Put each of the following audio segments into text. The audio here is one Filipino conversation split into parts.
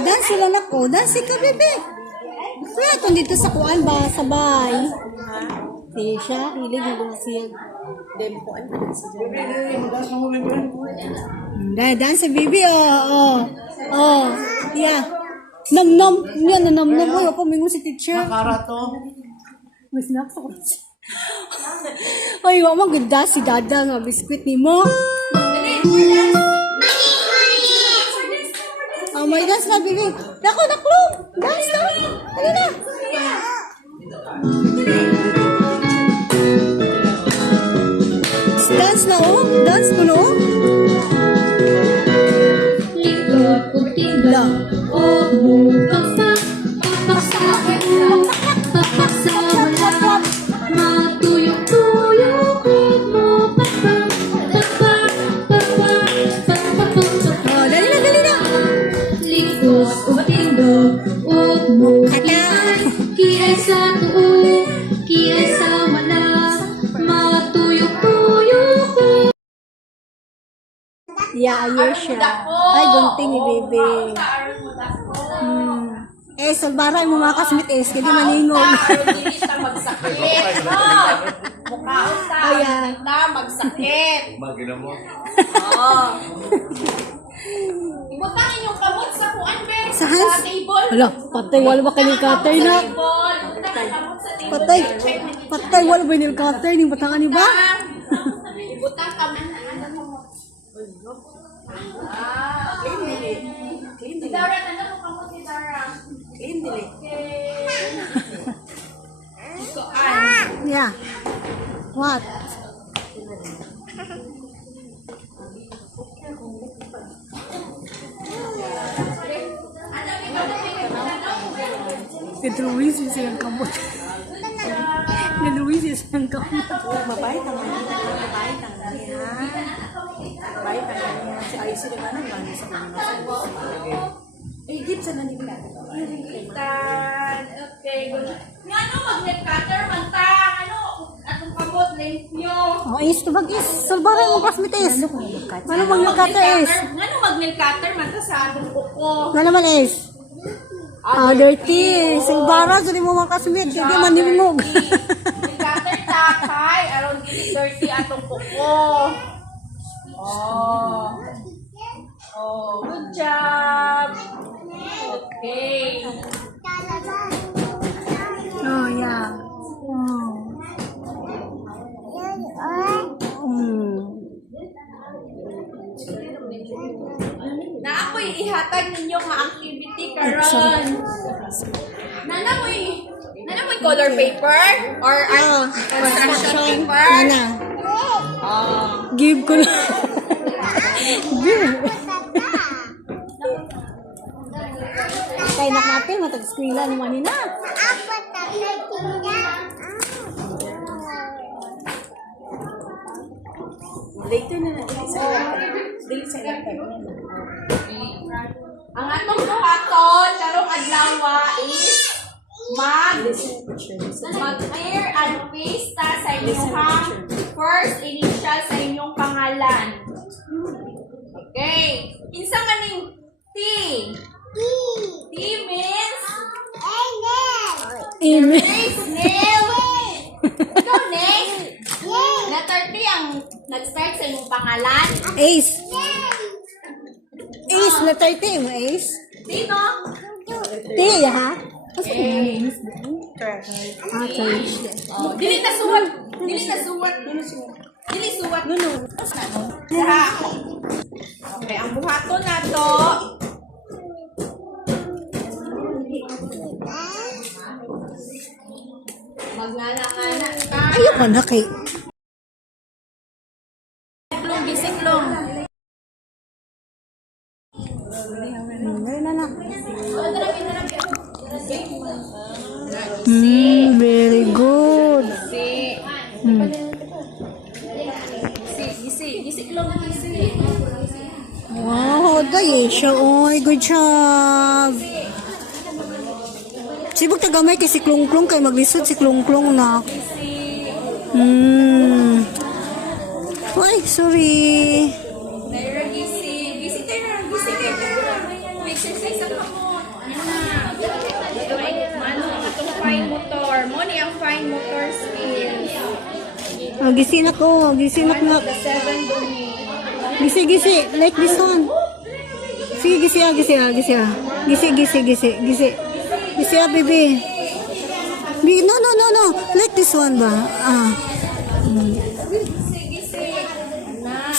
Dance sila na ko. Dance ka, bebe. Kaya ito dito sa kuan ba? Sabay. Siya, hilig na doon siya. Dance, bebe. Oh. Yeah. Nam-nam. Yan, nam-nam. Ay, ako mingo si teacher. Nakara to. Mas naksa ko. Ay, wala maganda si Dada nga. Biskuit ni mo. Oh my gosh, na bibi. Dako, daklo. Dance na. Dali na. Dance na, oh. Dance ko, no? Likod ko tingla. Oh, pakpak. Pakpak sa wala. Matuyok-tuyok ko mo. Pakpak. Oh, dali na. Likod ko tingla. Oh, mo. Kiyay sa tuo. Kiyay sa wala. Matuyok-tuyok ko. Yeah, ayun siya. Ay, gunting ni bebe. Salbaray mo mga kasmit kaya di maningog. Hindi siya magsakit. Mukhaon ta. Ayan. Na magsakit. Magina mo. Oo. Ibutangin yung kamot sa kuan, be. Sa hands? table. Wala, patay. Wala ba kanil cutter na? Ibutang ang kamot sa table. Patay. Wala ba kanil cutter? Ning batangan ni ba? Ibutang kamot na ano mo. Si Dara, ano mo kamot si Dara? Yeah. What? Luis silang kamot. Luis silang kamot. Mabait ang niya. Mabait ang niya. Si Aisy naman ang mani sa mga. Gibson na nila. Okay, good. Nga ano, magnet cutter, manta. Ano, atong kamot, length nyo. Oh, is to bag is. Salbaray mo kasmit is. Ano magnet cutter is? Nga ano, magnet cutter, manta sa atong kuko. Ano naman is? Ah, dirty. Salbara, sali mo mga kasmit. Hindi manimog. Magnet cutter takay, around gili 30 atong kuko. Oh, good job. Okay. Oh, yeah. Na ako'y ihatag ninyo nga activity karon. Nana mo'y color paper or construction paper? Nana. Give ko na. Give. Kaya nakapin, matag-skwila naman nina. Later na na. Dili sa later na. Ang atong buhaton karong adlaw is mag-clear and paste ta sa inyong first initial sa inyong pangalan. Okay. Kinsa maning T? T means Amen. nail. Ikaw, nail. Letter T ang nag-start sa inyong pangalan. Ace. Ace, na 30 mo, Ace. Sino? Tiya, ha? Okay. Ah, sorry. Oh, dili na suwat. Dili na suwat. Dili suwat. No. Okay, ang buhaton na to. Magnala-ngala ka. Ayoko na kay. Gisiklong. Ganun na na. Very good. Gisiklong. Wow, dahil siya. Oy, good job. Sibog tagamay kay si Klong-Klong kay maglisod si Klong-Klong na. Ay, sorry. Naira gisi. Gisi kayo. May exercise ang kamot. Ano ang atong fine motor? Mo ni ang fine motor skills. Gisin ako. Gisin ako na. Gisi. Like this one. Sige, gisi. Gisi, baby. No. Like this one ba?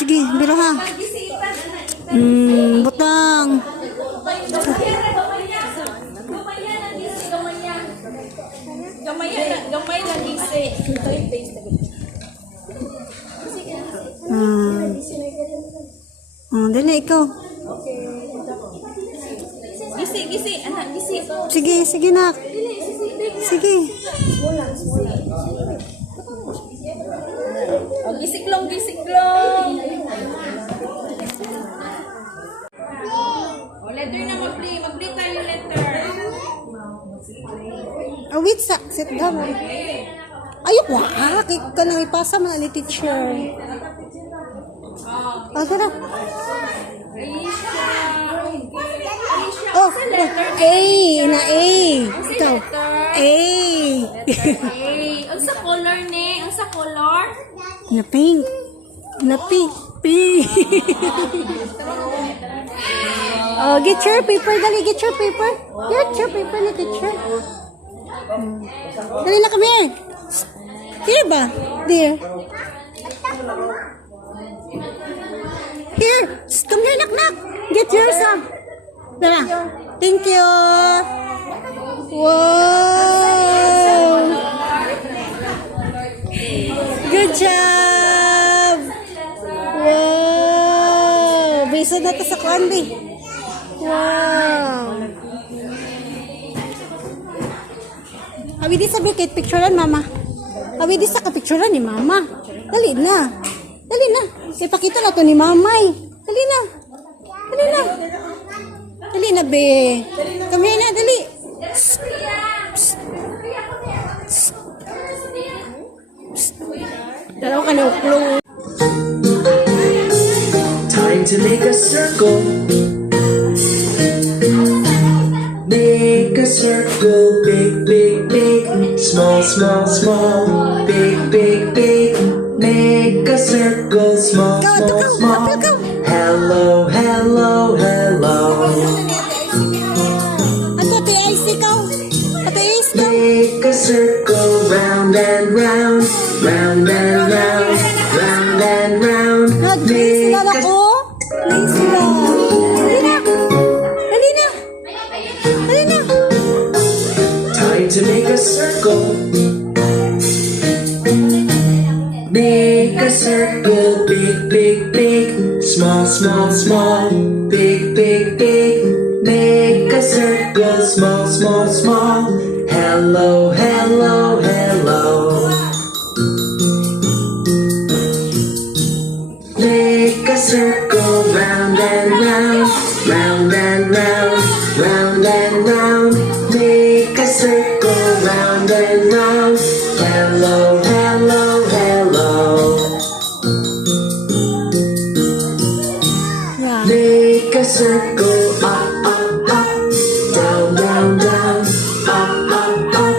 Sige, biro ha. Butang. Gamay lang gisi. Dali, ikaw. Gisi. Anak, gisi. Sige na. Sige. Oh, gisiklong. Oh, letter na mag-play. Mag-play tayo letter. Wait, sit down. Ayoko ha. Kaya ka nang ipasa mo ni teacher. Tara. Oh, A. Na A. Ikaw. A. Ang sa color ni? Ang sa color? Na pink. Na pink. Pink. Oh, get your paper. Dali, get your paper. Get your paper na teacher. Dali na, come here. Here ba? There. Here. Come here, knock. Get yours up. Tara. Thank you. Wow. Good job. Wow. Bisa na to sa kuandi. Wow. Abi di sabi kay picturean mama. Abi di sa ka-picturean ni mama. Dali na. Ipakita na to ni mamay. Dali na. Dali na, be. Come here na, dali. Dalawa ka na uklong. Time to make a circle. Make a circle. Big. Small. Big. Make a circle. Small. Hello. Ate Ice, ikaw. Make a circle. Round and round. Make Please sila ko. Please sila. Dali na. Time to make a circle. Make a circle. Big. Small. Big. Make a circle. Small. Hello. circle round and round, round and round, round and round. Make a circle round and round. Hello, hello, hello. Yeah. Make a circle up, up, up, down, down, down, up, up, up.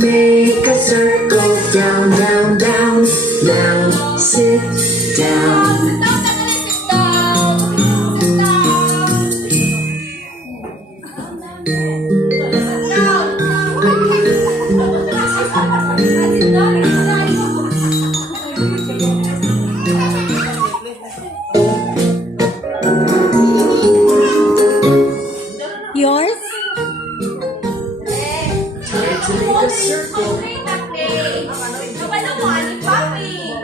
Make a circle down, down, down. Now sit down. Yours? Time to make a circle.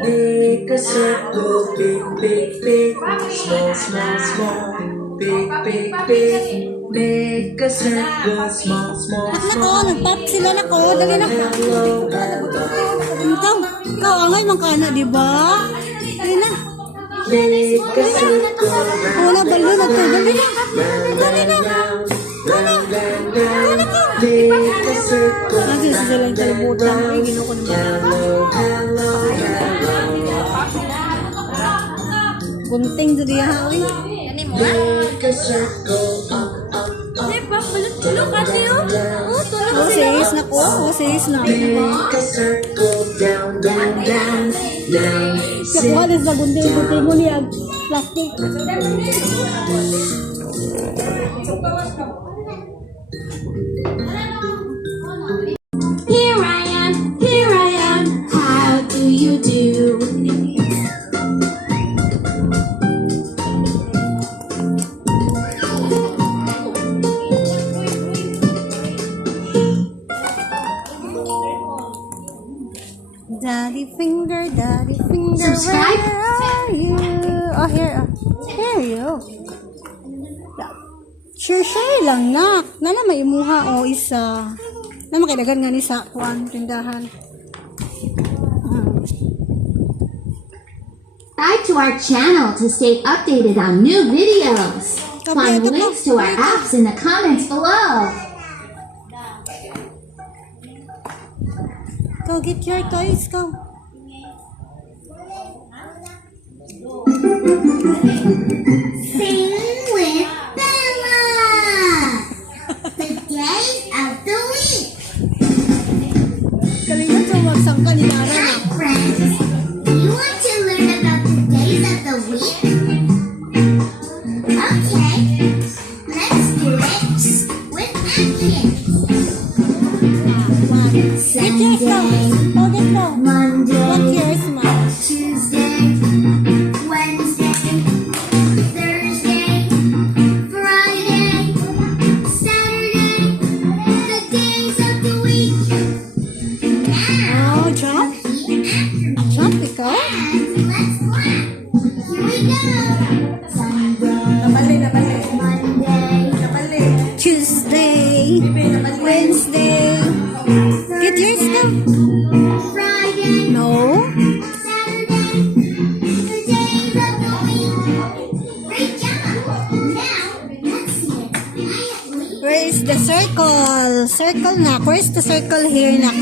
Make a circle, big, big, big, small, small, small, big, big, big. Make a circle, small, small, At nako, small. nagpap sila nako. Dali na. Hello, hello. Ikaw, angay man ka na, di ba? Dali na. Make a circle round Wala, balo na to. Dali na. Dali na. Round and round. Make a circle Kasi sila yung kalibutan. Ay, ginuko naman. hello, hello, hello. Gunting sa diya, hawi. Make a circle up, up, up. Tulog kasi oh. Oh, sis na ko. Oh, sis na. Make a circle down, down, down, down. Kakuha din sa gunting mo niya. Plastic. Here I am, how do you do? Daddy finger, Subscribe. where are you? Oh, here. Here you. Share lang na. Nala may imuha o isa. Na makilagan nga ni sa kuan tindahan. Subscribe to our channel to stay updated on new videos. Find links to our apps in the comments below. Go get your toys, go. Sing with Bella. The days of the week. Kalingan sa wagsang kaninara na. Friends, do you want to learn about the days of the week? Okay, let's do it with action. Get yours, go. Go get go. What's Monday, yours, ma? Tuesday, Wednesday, Thursday, Friday, Saturday, the days of the week. Now, Oh, jump. repeat after me Jump, ikaw. and let's clap. Here we go. Sunday, Monday, Tuesday. Wednesday. Get yours, go. Friday, No. Saturday, the days of the week. Great job. Now, let's see it quietly. Where is the circle? Circle nak. Where's the circle here, nak?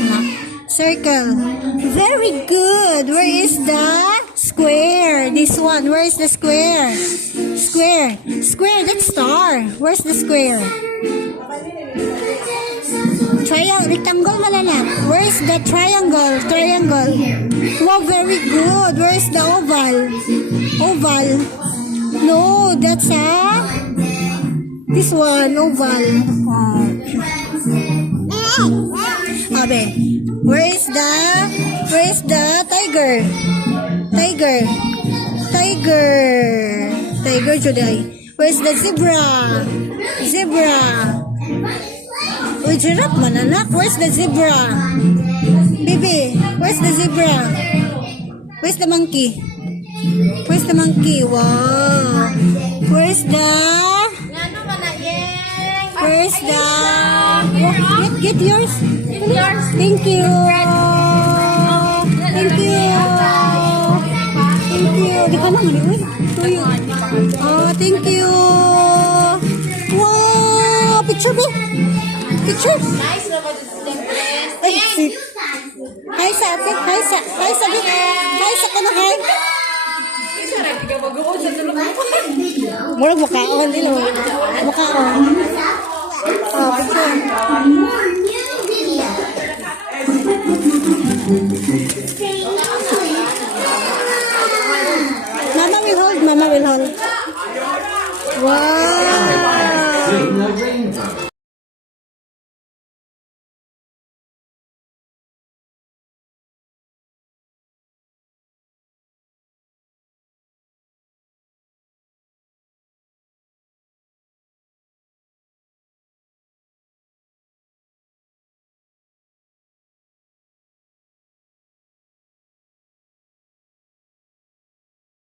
Circle. Very good. Where is the square? This one. Where is the square? Square. Square. That's star. Where's the square? Triangle. Rectangle malala. Where's the triangle? Triangle. Wow, very good. Where's the oval? Oval. No, that's this one, oval. Sabi, where is the tiger? Tiger today. Where's the zebra? Uy, giraffe man, anak. Where's the zebra? Baby, where's the zebra? Where's the monkey? Wow. Where's the... Oh, get yours. Thank you. Di ka naman, uy. to you. Oh, thank you. Wow, picture mo. Picture. Nice naman yung dress. Ay, hi sa ate. Hi sa ate. Hi sa kana hi. Murag makaon dilo. Makaon. Oh, picture. More new videos. Mama will hold. Mama will hold. Wow.